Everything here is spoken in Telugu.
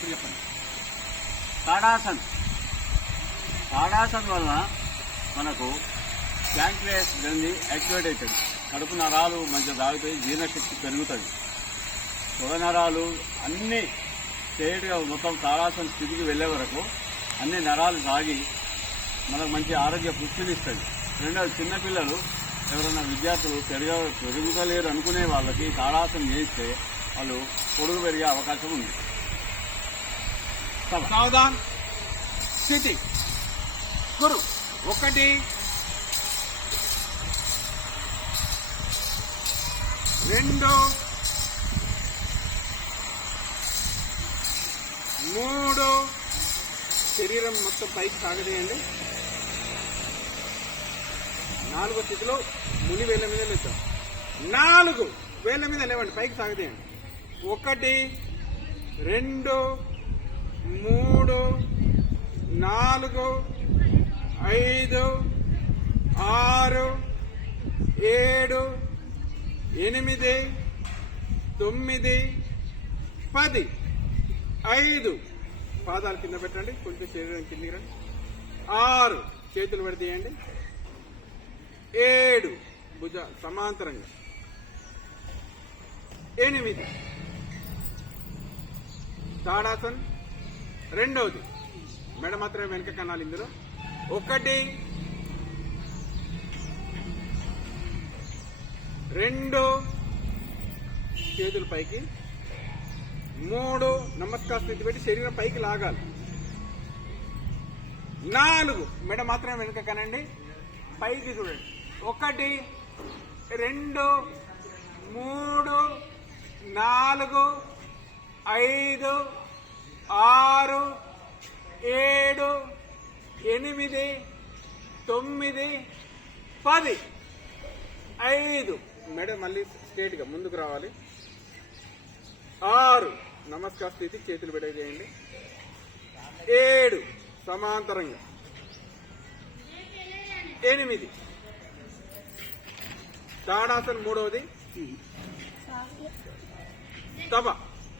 ఇప్పుడు చెప్పండి. తాడాసన్ వల్ల మనకు ప్యాంక్రియాస్ గ్రంథి యాక్టివేట్ అవుతుంది. కడుపు నరాలు మంచిగా తాగుతాయి, జీర్ణశక్తి పెరుగుతుంది. పొగ నరాలు అన్నీ స్ట్రేట్గా మొత్తం తాడాసన్ స్థితికి వెళ్ళే వరకు అన్ని నరాలు సాగి మనకు మంచి ఆరోగ్య పుష్టినిస్తుంది. రెండవది, చిన్నపిల్లలు ఎవరైనా విద్యార్థులు పెరుగుతలేరు అనుకునే వాళ్ళకి తాడాసనం చేయిస్తే వాళ్ళు పొడుగు పెరిగే అవకాశం ఉంది. సావధాన్ స్థితి గురు 1 2 3 శరీరం మొత్తం పైకి సాగదేయండి. 4 స్థితిలో ముని వేళ్ళ మీద లేచాం. 4 వేళ్ళ మీద లేవండి, పైకి సాగదేయండి. 1 2 3 4 5 6 7 8 9 10. 5 పాదాలు కింద పెట్టండి, కొంచెం శరీరం కిందికి రండి. 6 చేతులు పెడితేయండి. 7 భుజ సమాంతరంగా. 8 తాడాసన్ రెండవది. మెడ మాత్రమే వెనక కనాలి ఇందులో. 1 2 చేతులు పైకి. 3 నమస్కార స్థితి పెట్టి శరీరం పైకి లాగాలి. 4 మెడ మాత్రమే వెనుక కనండి, పైకి చూడండి. 1 2 3 4 5 6 7 8 9 10. 5 మెడ మళ్ళీ స్ట్రేట్ గా ముందుకు రావాలి. 6 నమస్కార స్థితి, చేతులు పెట్టేయండి. 7 సమాంతరంగా. 8 తాడాసన్ మూడవది. తప